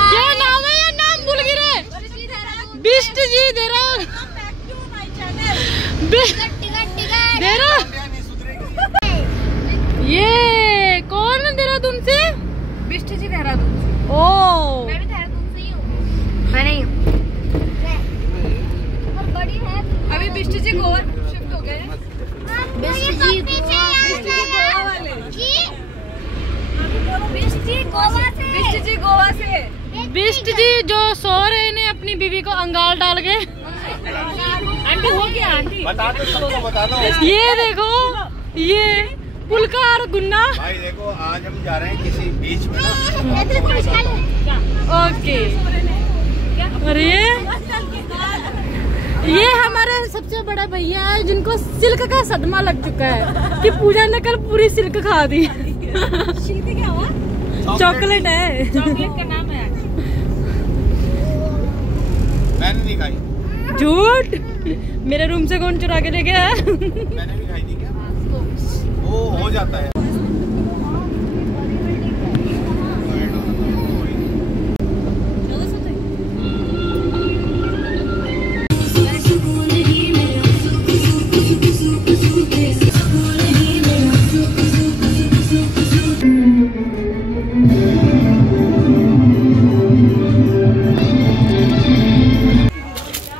क्या नाम है? ये नाम भूल गई रे। बिष्ट जी दे रहा ये कौन देहरादून से? बिष्ट जी देहरादून से। ओ मैं भी देहरादून से ही हूँ। मैं नहीं हूँ। अभी बिष्ट जी गोवा शिफ्ट हो गए। बिष्ट जी गोवा वाले। बिष्ट जी गोवा से। बिष्ट जी जो सो रहे ने अपनी बीवी को अंगाल डाल के। आंटी हो गया आंटी। बता दो सबको, बता दो। ये देखो ये पुलका और गुन्ना। भाई देखो आज हम जा रहे हैं किसी बीच में ना। ओके। और ये हमारे सबसे बड़ा भैया है जिनको सिल्क का सदमा लग चुका है कि पूजा ने कल पूरी सिल्क खा दी। क्या हुआ? चॉकलेट है। चॉकलेट का नाम है। मैंने नहीं खाई। झूठ। मेरे रूम से कौन चुरा के ले गया है? मैंने भी खाई थी क्या? वो हो जाता है।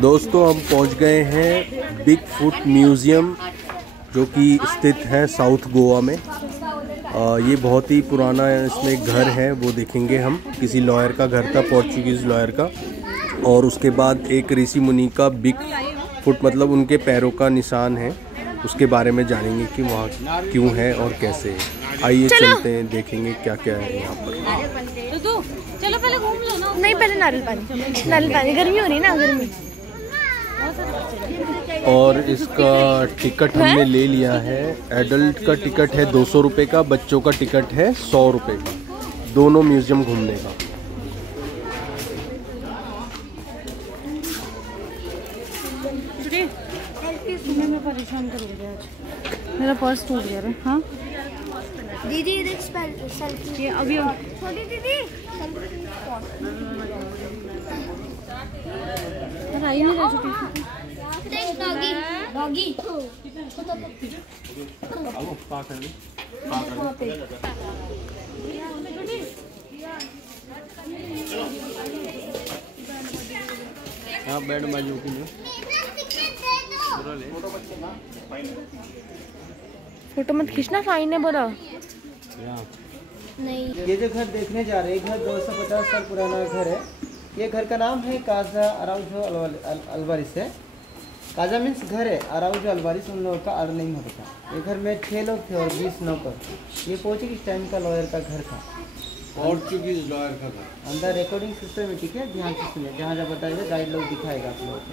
दोस्तों हम पहुंच गए हैं बिग फुट म्यूज़ियम जो कि स्थित है साउथ गोवा में। ये बहुत ही पुराना इसमें घर है, वो देखेंगे हम। किसी लॉयर का घर था, पोर्चुगीज़ लॉयर का। और उसके बाद एक ऋषि मुनि का बिग फुट मतलब उनके पैरों का निशान है, उसके बारे में जानेंगे कि वहाँ क्यों है और कैसे है। आइए चलते हैं, देखेंगे क्या क्या है यहाँ पर। चलो पहले घूम लो ना। नहीं पहले नारियल पानी गर्मी हो रही है ना, गर्मी। और इसका टिकट हमने ले लिया है। एडल्ट का टिकट है 200 रुपये का, बच्चों का टिकट है 100 रुपये का, दोनों म्यूजियम घूमने का। परेशान करोगे आज, मेरा पर्स टूट गया। हाँ दीदी सेल्फी अभी छोटी दीदी आई नहीं रहा छोटी। डॉगी डॉगी यहाँ बेड बाजू की फोटो मत खींचना, फाइन है बोला। नहीं। ये जो घर देखने जा रहे हैं, घर 250 साल पुराना घर है। ये घर का नाम है काजा अराउजो अल्वारिस है। काजा मीन्स घर है, अराउजो अल्वारिस उन लोगों का अर्निंग होता था। ये घर में 6 लोग थे और 20 नौकर। ये पोर्चुगीज टाइम का लॉयर का घर था, पोर्चुगीज लॉयर का घर। अंदर रिकॉर्डिंग सिस्टमेटिक है, ध्यान से सुनिए। जहाँ जहाँ बताएगा गाइड लोग दिखाएगा आप लोग को।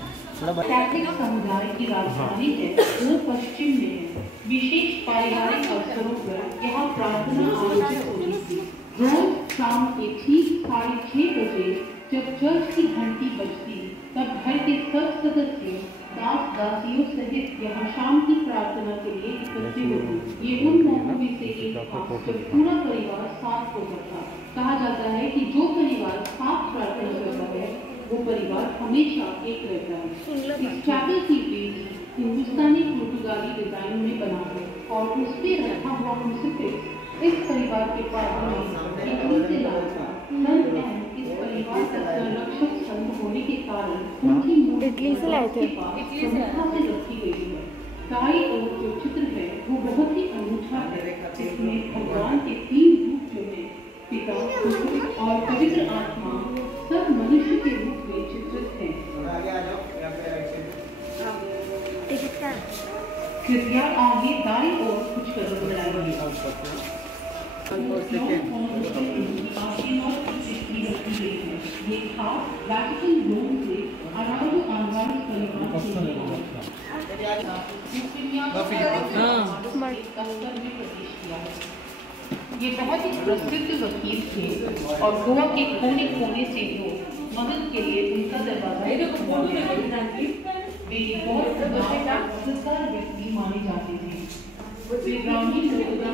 कैथोलिक समुदाय की राजधानी है, वो पश्चिम में है। विशेष पारिवारिक अवसरों पर यहाँ प्रार्थना आयोजित होती थी। रोज शाम के ठीक 6:30 बजे जब चर्च की घंटी बजती, तब घर के सब सदस्य दास दासियों सहित यहाँ शाम की प्रार्थना के लिए इकट्ठे होते। ये उन मौकों में से एक था जब पूरा परिवार साथ होता था। कहा जाता है कि जो परिवार साथ प्रार्थना करता है वो परिवार हमेशा एक रहता है। इस चैपल की वेदी हिंदुस्तानी पुर्तगाली डिजाइन में बना है और उस पे रखा हुआ क्रूसिफिक्स इस परिवार के पादरी ने इटली से लाया था। संत एन इस परिवार का संरक्षक संत होने के कारण उनकी मूर्ति इटली से लाए थे। प्रमुखता से रखी गई है। दाईं ओर जो चित्र है वो बहुत ही अनूठा है। इसमें भगवान के 3 रूप जो हैं, पिता, पुत्र और पवित्र आत्मा, सब मनुष्य के रूप में चित्रित हैं। कृपया आगे दाईं ओर कुछ कदम बढ़ाइए। ये खास वैटिकन रोम से अराउजो अल्वारिस परिवार से ये बहुत ही प्रसिद्ध वकील थे और गोवा के कोने कोने से लोग मदद के लिए उनका दरवाजा वे बहुत समझदार व्यक्ति माने जाते थे। वे ग्रामीण लोगों का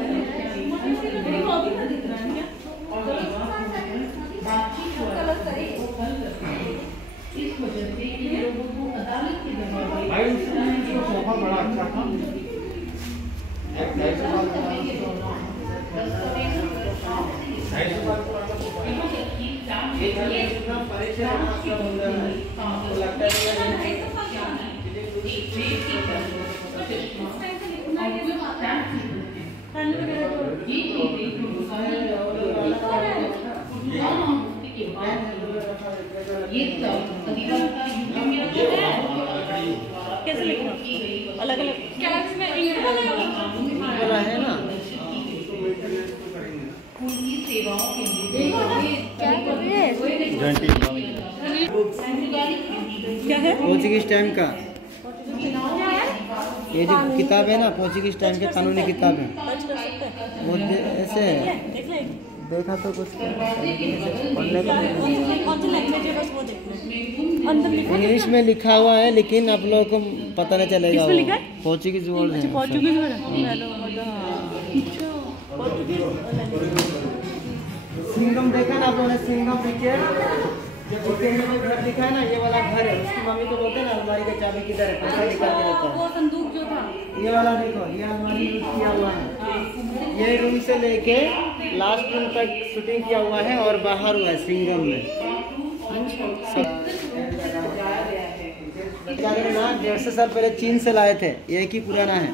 वजह से इन लोगों को अदालत की दरवाजे सोफा बड़ा अच्छा था। समय के दौरान दस्तावेजों पर ये सब अधिवक्ता कैसे लिखना अलग अलग क्या इसमें इंक वाला है ना। उनकी सेवाओं के लिए क्या है पोर्चुगीज टाइम का ये जो किताब है ना, पोर्चुगीज टाइम के कानूनी किताब है। वो ऐसे है, देखा तो कुछ पढ़ने का इंग्लिश में लिखा हुआ है, लेकिन आप लोगों को पता नहीं चलेगा। पोर्चुगीज वर्ड है। पोर्चुगीज सिंघम देखा ना आप लोगों ने? सिंघम पिक्चर जब में घर दिखा है ना, ये वाला घर है। उसकी मम्मी को बोलते हैं ना अलमारी का चाबी किधर है, पैसा निकाल के देता है। वो संदूक जो था ये वाला देखो, ये अलमारी यूज किया हुआ है। ये रूम से लेके लास्ट रूम तक शूटिंग किया हुआ है और बाहर हुआ है सिंघम में। क्या करें ना, 150 साल पहले चीन से लाए थे, ये एक ही पुराना है।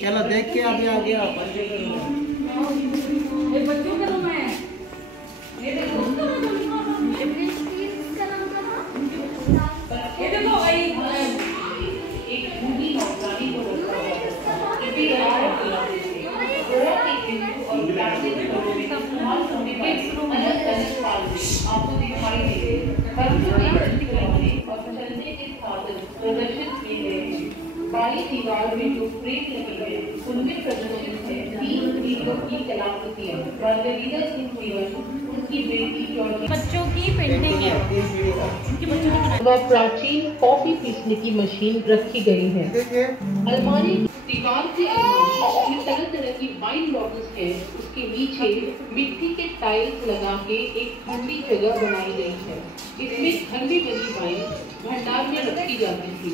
चलो देख के अभी आ गया। बच्चों का रूम है। ये देखो एक भूमि नौकरानी को रखा हुआ आपको दिखाई दे और चलने के साधन प्रदर्शित किए गए हैं। बाई दीवार में जो फ्रेम लगी है उनमें प्रदर्शित है 3 वीरों की कलाकृतियां। मार्गरीता सिंह उनकी बेटी बच्चों की पेंटिंग है। वह प्राचीन कॉफी पीसने की मशीन रखी गई है। अलमारी दीवार के में तरह तरह की वाइन बॉटल्स है। उसके नीचे मिट्टी के टाइल्स लगा के एक ठंडी जगह बनाई गई है। इसमें घर में बनी वाइन भंडार में रखी जाती थी।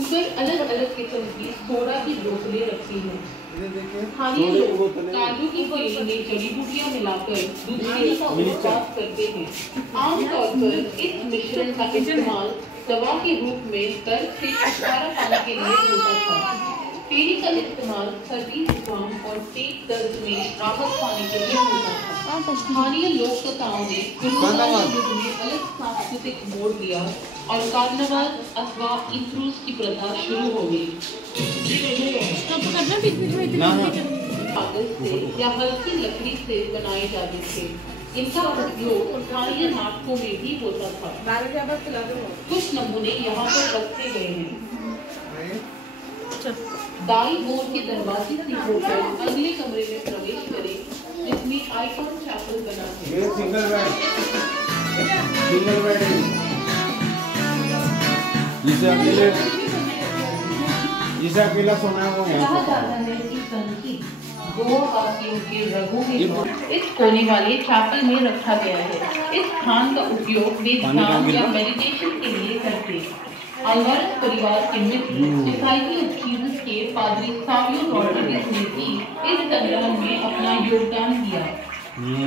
ऊपर अलग अलग किस्म की सोडा की बोतलें रखी हैं। स्थानीय लोग काजू की तेल में जड़ी बूटियां मिलाकर दूसरी का उत्पाद करते हैं। आमतौर पर इस मिश्रण का इस्तेमाल दवा के रूप में दर्द से छुटकारा पाने के लिए होता था। तेली का इस्तेमाल सर्दी जुकाम और पेट दर्द में राहत पाने के लिए होता था। स्थानीय लोक कथाओं ने युद्ध में अलग सांस्कृतिक मोड़ दिया और कार्निवाल अथवा इंद्रूस की प्रथा शुरू हो गई। कागज से या हल्की लकड़ी से बनाए जाते थे। इनका उपयोग स्थानीय नाटकों में भी होता था। कुछ नमूने यहाँ पर रखे गए हैं। दाई ओर के दरवाजे से होकर अगले कमरे में प्रवेश करें, जिसमें आइकॉन चैपल बना है। सिंगल बेड जिसे अकेला सोना हो कहा जाता है कि संगीत गोवा वासियों के रगों में इस कोने वाले चैपल में रखा गया है। इस स्थान का उपयोग वे ध्यान या मेडिटेशन के लिए करते हैं। अल्वारेस परिवार के मित्र सोसाइटी ऑफ जीसस के पादरी सावियो रॉड्रिगेज ने भी इस संग्रह में अपना योगदान दिया।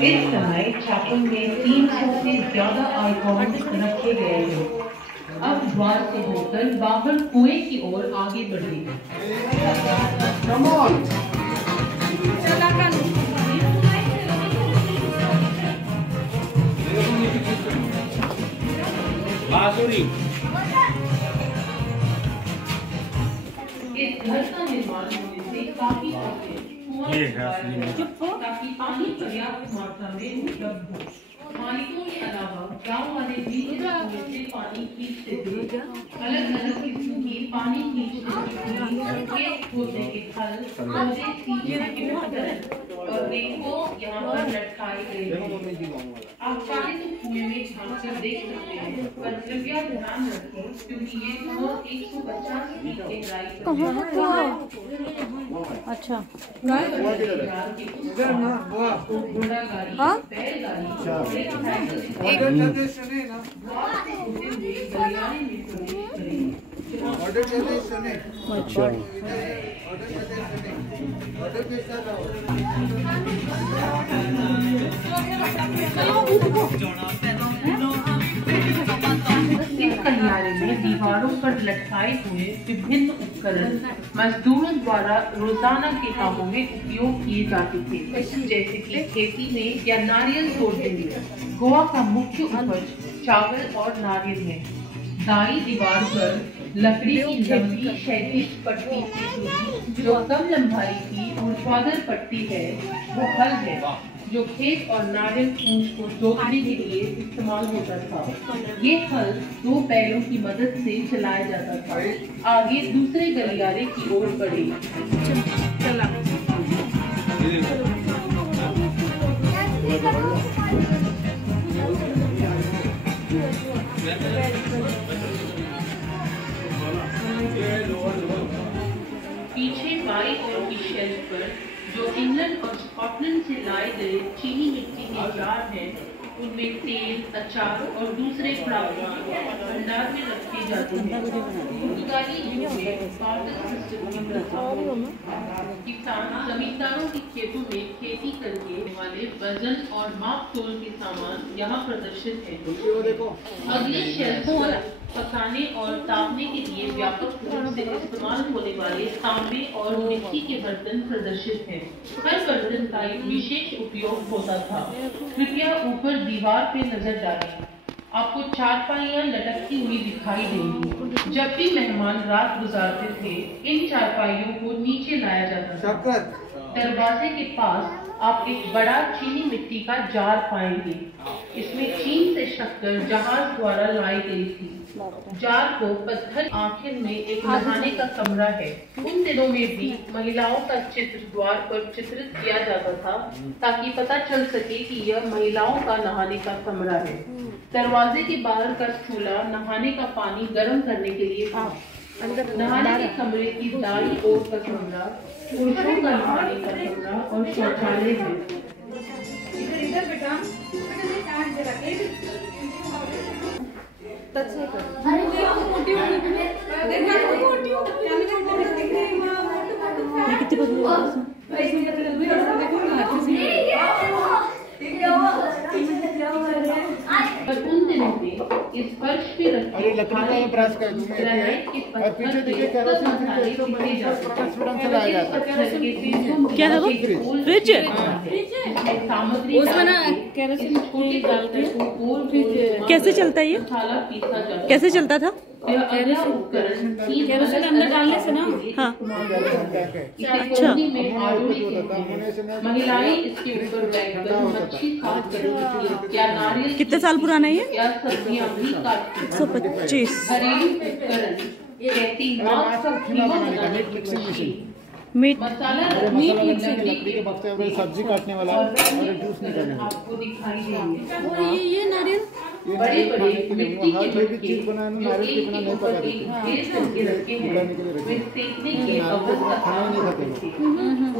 इस समय चैपल में 300 से ज्यादा आइकॉन रखे गए हैं। अब द्वार से होकर बाबर कुएं की ओर आगे बढ़े। बांसुरी इस घर का निर्माण होने से काफी पहले ताकि पानी पर्याप्त मात्रा में उपलब्ध हो। मालिकों के अलावा गांव वाले भी इस कुएं से पानी खींचते थे। अलग अलग किस्म की पानी खींचने के होते के फल पौधे सीधे और रेको यहाँ पर लटकाए गए हैं। आप चाहे तो कुएं में झांककर देख सकते हैं, पर कृपया ध्यान रखें क्योंकि ये कुआं 150 फीट गहराई पर है। अच्छा इस गलियारे में दीवारों पर लटकाए हुए विभिन्न उपकरण मजदूरों द्वारा रोजाना के कामों में उपयोग किए जाते थे, जैसे कि खेती में या नारियल तोड़ने में। गोवा का मुख्य उपज चावल और नारियल है। दाई दीवार पर लकड़ी की लंबी क्षैतिज पट्टी से जुड़ी जो कम लंबाई की ऊर्ध्वाधर पट्टी है वो हल है, जो खेत और नारियल फूस को जोतने के लिए इस्तेमाल होता था। ये हल 2 बैलों की मदद से चलाया जाता था। आगे दूसरे गलियारे की ओर बढ़े। पीछे बाई ओर की शेल्फ पर जो इंग्लैंड और स्कॉटलैंड से लाए गए चीनी मिट्टी के जार हैं, उनमें तेल, अचार और दूसरे प्राकृतिक भंडार में रखे जाते हैं। पुर्तगाली युग में किसान जमींदारों के खेतों में खेती करने वाले वजन और माप तोल के सामान यहाँ प्रदर्शित है। अगले शेल्फ पर पकाने और तापने के लिए व्यापक रूप से इस्तेमाल होने वाले तांबे और मिट्टी के बर्तन प्रदर्शित हैं। हर बर्तन का एक विशेष उपयोग होता था। कृपया ऊपर दीवार पे नजर डालें। आपको चारपाइयाँ लटकती हुई दिखाई देंगी। जब भी मेहमान रात गुजारते थे, इन चारपाइयों को नीचे लाया जाता था। दरवाजे के पास आप एक बड़ा चीनी मिट्टी का जार पाएंगे। इसमें चीन से शक्कर जहाज द्वारा लाई गई थी। जार को पत्थर आखिर में एक नहाने का कमरा है। उन दिनों में भी महिलाओं का चित्र द्वार पर चित्रित किया जाता था ताकि पता चल सके कि यह महिलाओं का नहाने का कमरा है। दरवाजे के बाहर का चूल्हा नहाने का पानी गर्म करने के लिए था। नहाने के कमरे की दाईं ओर का कमरा पुरुषों का नहाने का कमरा और शौचालय है। पर उन दिनों में इस फर्श पे रखे ग्रेनाइट के पत्थर क्या है वो? फ्रिज? सामग्री कैसे चलता है ये? कैसे चलता था? केरोसिन अंदर डालने से ना? हाँ। अच्छा। महिलाएं इसके ऊपर बैठकर मच्छी साफ करती या नारियल कितने साल पुराना है ये? या सब्जियां भी काटती। 125। घरेलू उपकरण कहती मांस का कीमा बनाने की मशीन, मीट मसाला मीट लकड़ी के बक्से में सब्जी काटने वाला और जूस निकालने वाला। आपको दिखाई देंगे। ये नारियल बड़े बड़े मिट्टी के जो भी चीज बनाने नारियल के बिना नहीं पकाते थे। रखे हैं। वे सेकने की अवस्था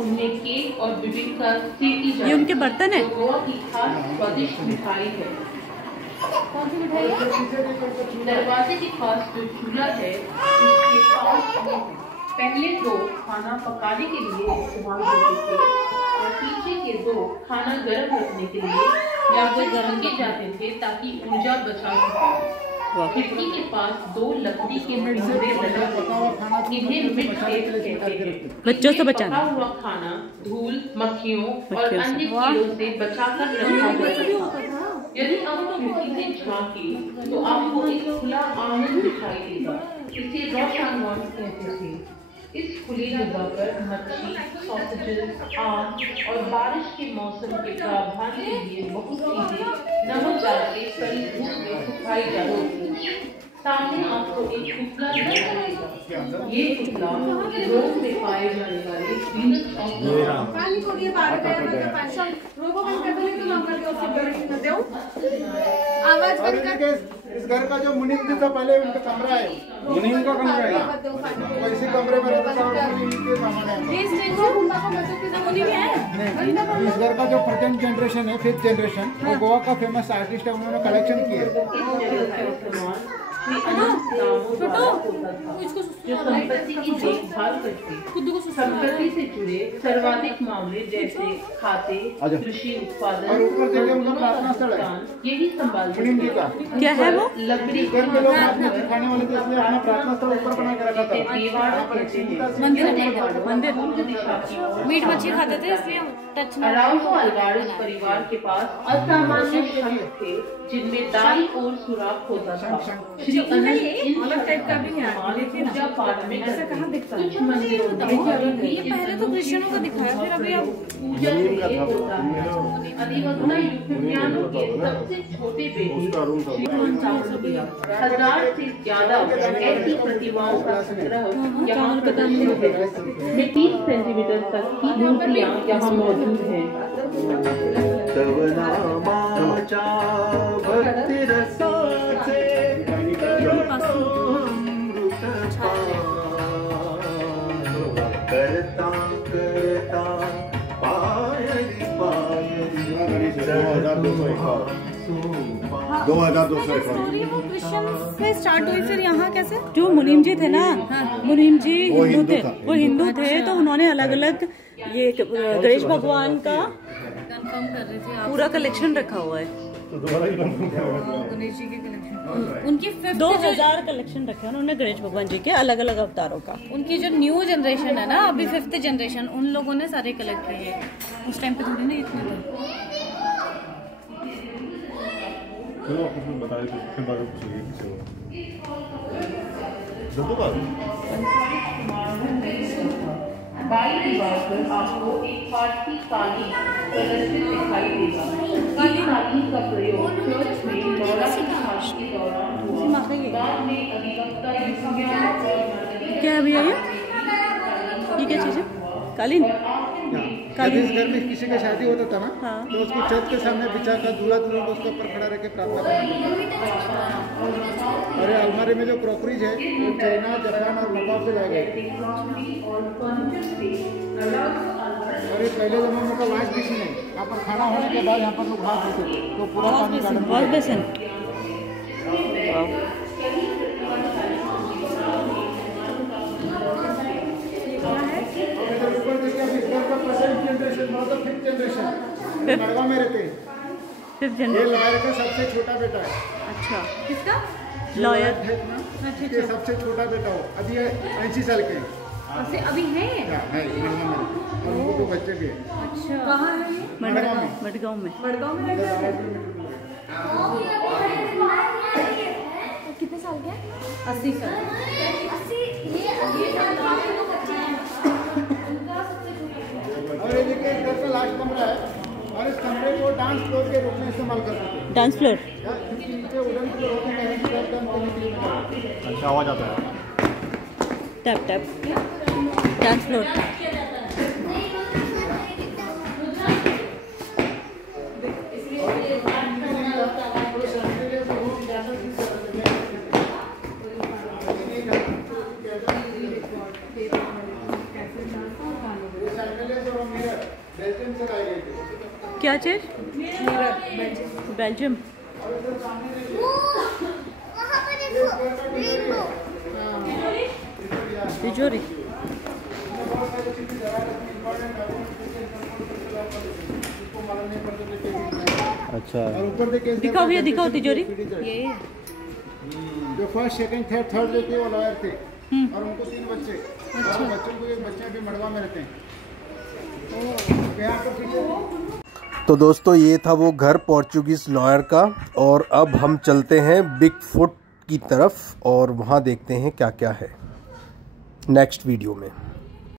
उनमें केक और बिबिंका सेकी जाती है। ये उनके बर्तन है? गोवा की खास स्वादिष्ट मिठाई है। दरवाजे के पास जो चूल्हा है उसके पास पहले 2 खाना पकाने के लिए इस्तेमाल होते थे और पीछे के 2 खाना गर्म रखने के लिए या फिर रखे जाते थे ताकि ऊर्जा बचा सके। खिड़की के पास 2 लकड़ी के ढूंढे लगे, इन्हें मिड शेप कहते हैं। बच्चों से बचाना। पका हुआ खाना धूल, मक्खियों और अन्य कीड़ों से बचाकर रखा जाता था। यदि आप खिड़की से झांके तो आपको एक खुला आंगन दिखाई देगा। इसे रोशांगन कहते थे। इस खुली जगह पर मच्छी, सॉसेजेस, आम और बारिश के मौसम के प्रावधान के लिए बहुत चीजें नमक डाल के कड़ी धूप में सुखाई जाती थी। सामने आपको एक पुतला नजर आएगा। ये पुतला रोम में पाए जाने वाले वीनस ऑफ आवाज बंद कर। इस घर का जो मुनीम जी था पहले उनका कमरा है, मुनीम का कमरा है। वैसे कमरे में रहता था और मुनीम के सामान है। इस घर का जो प्रेजेंट जनरेशन है, 5th जनरेशन, वो गोवा का फेमस आर्टिस्ट है, उन्होंने कलेक्शन किया है। जो संपत्ति की देखभाल करते, संपत्ति से जुड़े सर्वाधिक मामले जैसे खाते, कृषि उत्पादन, यही संभालते। क्या है वो? लकड़ी घर में लोग खाने वाले थे, इसलिए अपना प्रार्थना स्थल ऊपर बना के रखा था। मंदिर मीट मच्छी खाते थे इसलिए टच अराउजो अल्वारेज परिवार के पास असामान्य शंख थे जिनमें दाईं ओर सुराख होता था। श्री अनंत इन अलग टाइप का भी है, पूजा पाठ में ऐसा कहाँ दिखता है? कुछ मंदिरों में ये पहले तो क्रिश्चियनों का दिखाया, फिर अभी अब पूजा के लिए होता है। अधिवक्ता यूफिमियानो के सबसे छोटे बेटे 1000 से ज्यादा ऐसी प्रतिमाओं का संग्रह यहाँ प्रदर्शित है। 30 सेंटीमीटर तक की मूर्तियाँ यहाँ मौजूद हैं। भक्ति रसाचे करता करता पायरी पायरी 2200 स्टोरी वो क्रिश्चियन से स्टार्ट हुई, फिर यहाँ कैसे? जो मुनीम जी थे ना, मुनीम जी हिंदू थे, वो हिंदू थे, तो उन्होंने अलग अलग ये गणेश भगवान का कंफर्म कर रहे थे आप? पूरा कलेक्शन रखा हुआ है। गणेश जी के कलेक्शन उनकी 2000 कलेक्शन रखे हैं उन्होंने गणेश भगवान जी के अलग अलग अवतारों का। उनकी जो न्यू जनरेशन है ना, अभी 5th जनरेशन, उन लोगों ने सारे कलेक्ट किए हैं। उस टाइम पे थोड़ी ना इतने थे। बाई दीवार पर आपको एक फारसी कालीन प्रदर्शित दिखाई देगा। काली कालीन का प्रयोग चर्च में नवरात्रि मास के दौरान हुआ। बाद में अधिवक्ता यूफिमियानो और क्या है भैया ये क्या चीज है? कालीन? जब इस घर में किसी का शादी होता था ना, तो उसको छत के सामने बिछा कर दूल्हा दुल्हन को उसके ऊपर खड़ा रह के प्रार्थना करना। और अलमारी में जो क्रॉकरीज है वो चाइना, जापान और नेपाल से लाए गए। और ये पहले जमाने का वाश बेसिन है, यहाँ पर खाना होने के बाद यहाँ पर लोग हाथ धोते थे, तो पूरा पानी गार्डन में। Wash basin. ऊपर देखिए, अभी इस घर का प्रेजेंट जनरेशन, मतलब 5th जनरेशन, मड़वा में रहते हैं। 5th ये जनरेशन। लॉयर का सबसे छोटा बेटा है। अच्छा, किसका? लॉयर। ये सबसे छोटा बेटा हो, अभी 80 साल के हैं। अभी है? है मड़वा में, और उनको 2 बच्चे भी हैं। अच्छा, कहाँ है ये? मड़वा में। मडगांव में। मड़गांव में रहते हैं? कितने साल के? 80 साल। और ये देखिए, इस घर का लास्ट कमरा है, और इस कमरे को डांस फ्लोर के रूप में इस्तेमाल कर सकते हैं। Dance floor. क्योंकि नीचे वुडन फ्लोर होते हैं, डांस करने के लिए। अच्छा आवाज आता है। Tap tap. Dance floor. क्या चीज? बेल्जियम। वहाँ पर देखो रेनबो। तिजोरी। अच्छा, और ऊपर देखिए, दिखाओ भैया, दिखाओ तिजोरी। ये जो फर्स्ट, सेकंड, थर्ड जो थे वो लॉयर थे, और उनको 3 बच्चे। और बच्चों को एक बच्चे भी मड़वा में रहते हैं। यहाँ पर पीछे तो दोस्तों ये था वो घर पोर्चुगीज लॉयर का, और अब हम चलते हैं बिग फुट की तरफ और वहाँ देखते हैं क्या क्या है नेक्स्ट वीडियो में।